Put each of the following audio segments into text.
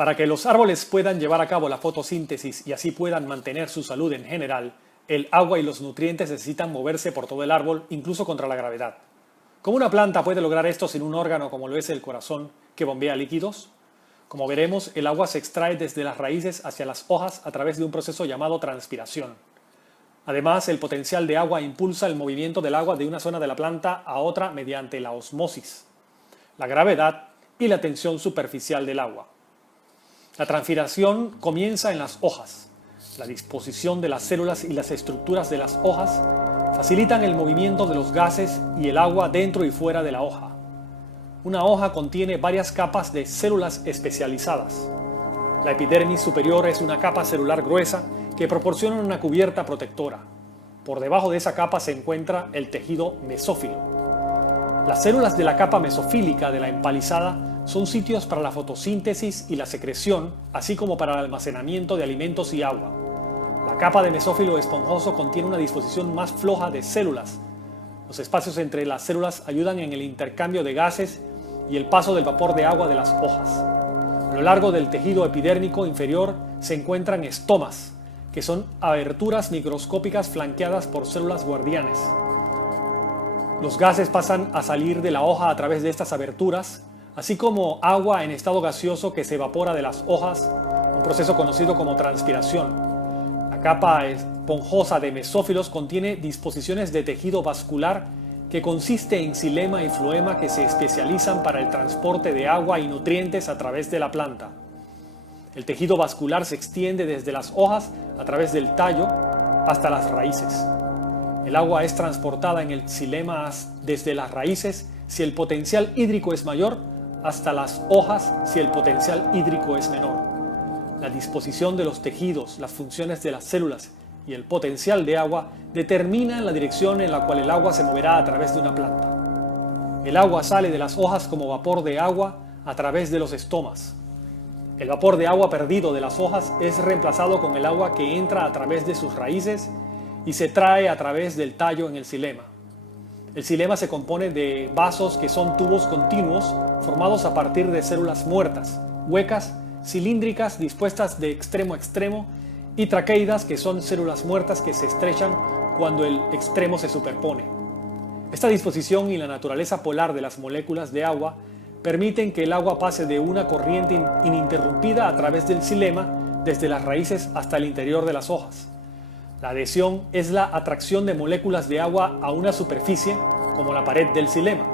Para que los árboles puedan llevar a cabo la fotosíntesis y así puedan mantener su salud en general, el agua y los nutrientes necesitan moverse por todo el árbol, incluso contra la gravedad. ¿Cómo una planta puede lograr esto sin un órgano como lo es el corazón, que bombea líquidos? Como veremos, el agua se extrae desde las raíces hacia las hojas a través de un proceso llamado transpiración. Además, el potencial de agua impulsa el movimiento del agua de una zona de la planta a otra mediante la osmosis, la gravedad y la tensión superficial del agua. La transpiración comienza en las hojas. La disposición de las células y las estructuras de las hojas facilitan el movimiento de los gases y el agua dentro y fuera de la hoja. Una hoja contiene varias capas de células especializadas. La epidermis superior es una capa celular gruesa que proporciona una cubierta protectora. Por debajo de esa capa se encuentra el tejido mesófilo. Las células de la capa mesofílica de la empalizada son sitios para la fotosíntesis y la secreción, así como para el almacenamiento de alimentos y agua. La capa de mesófilo esponjoso contiene una disposición más floja de células. Los espacios entre las células ayudan en el intercambio de gases y el paso del vapor de agua de las hojas. A lo largo del tejido epidérmico inferior se encuentran estomas, que son aberturas microscópicas flanqueadas por células guardianes. Los gases pasan a salir de la hoja a través de estas aberturas, así como agua en estado gaseoso que se evapora de las hojas, un proceso conocido como transpiración. La capa esponjosa de mesófilos contiene disposiciones de tejido vascular que consiste en xilema y floema que se especializan para el transporte de agua y nutrientes a través de la planta. El tejido vascular se extiende desde las hojas a través del tallo hasta las raíces. El agua es transportada en el xilema desde las raíces si el potencial hídrico es mayor, hasta las hojas si el potencial hídrico es menor. La disposición de los tejidos, las funciones de las células y el potencial de agua determinan la dirección en la cual el agua se moverá a través de una planta. El agua sale de las hojas como vapor de agua a través de los estomas. El vapor de agua perdido de las hojas es reemplazado con el agua que entra a través de sus raíces y se trae a través del tallo en el xilema. El xilema se compone de vasos que son tubos continuos formados a partir de células muertas, huecas, cilíndricas dispuestas de extremo a extremo, y traqueidas, que son células muertas que se estrechan cuando el extremo se superpone. Esta disposición y la naturaleza polar de las moléculas de agua permiten que el agua pase de una corriente ininterrumpida a través del xilema desde las raíces hasta el interior de las hojas. La adhesión es la atracción de moléculas de agua a una superficie, como la pared del xilema.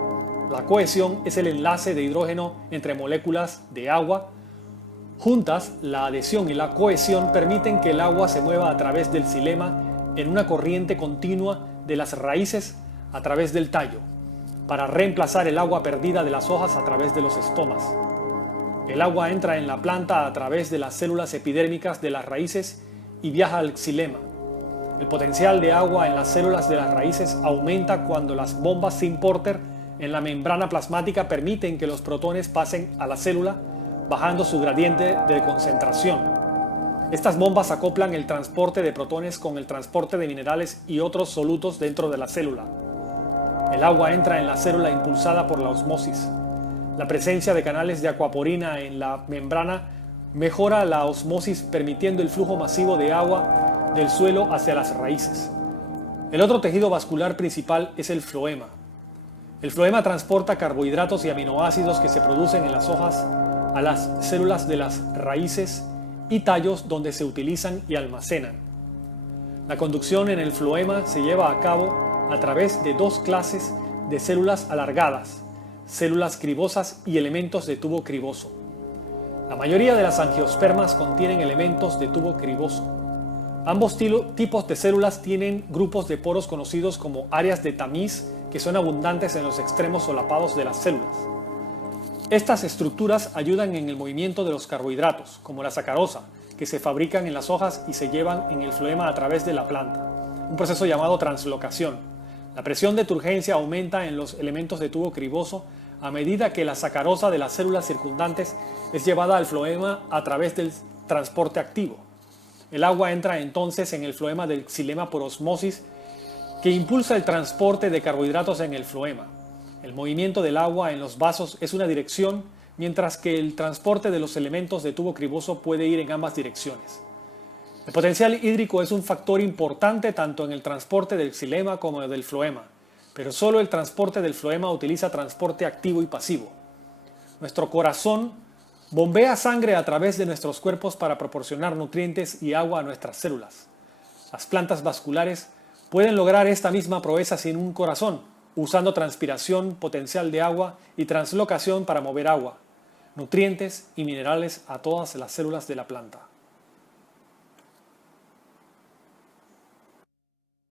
La cohesión es el enlace de hidrógeno entre moléculas de agua. Juntas, la adhesión y la cohesión permiten que el agua se mueva a través del xilema en una corriente continua de las raíces a través del tallo, para reemplazar el agua perdida de las hojas a través de los estomas. El agua entra en la planta a través de las células epidérmicas de las raíces y viaja al xilema. El potencial de agua en las células de las raíces aumenta cuando las bombas Sim-Porter en la membrana plasmática permiten que los protones pasen a la célula, bajando su gradiente de concentración. Estas bombas acoplan el transporte de protones con el transporte de minerales y otros solutos dentro de la célula. El agua entra en la célula impulsada por la osmosis. La presencia de canales de acuaporina en la membrana mejora la osmosis, permitiendo el flujo masivo de agua del suelo hacia las raíces. El otro tejido vascular principal es el floema. El floema transporta carbohidratos y aminoácidos que se producen en las hojas a las células de las raíces y tallos, donde se utilizan y almacenan. La conducción en el floema se lleva a cabo a través de dos clases de células alargadas, células cribosas y elementos de tubo criboso. La mayoría de las angiospermas contienen elementos de tubo criboso. Ambos tipos de células tienen grupos de poros conocidos como áreas de tamiz, que son abundantes en los extremos solapados de las células. Estas estructuras ayudan en el movimiento de los carbohidratos, como la sacarosa, que se fabrican en las hojas y se llevan en el floema a través de la planta, un proceso llamado translocación. La presión de turgencia aumenta en los elementos de tubo criboso a medida que la sacarosa de las células circundantes es llevada al floema a través del transporte activo. El agua entra entonces en el floema del xilema por osmosis, que impulsa el transporte de carbohidratos en el floema. El movimiento del agua en los vasos es una dirección mientras que el transporte de los elementos de tubo criboso puede ir en ambas direcciones. El potencial hídrico es un factor importante tanto en el transporte del xilema como del floema, pero solo el transporte del floema utiliza transporte activo y pasivo. Nuestro corazón bombea sangre a través de nuestros cuerpos para proporcionar nutrientes y agua a nuestras células. Las plantas vasculares pueden lograr esta misma proeza sin un corazón, usando transpiración potencial de agua y translocación para mover agua, nutrientes y minerales a todas las células de la planta.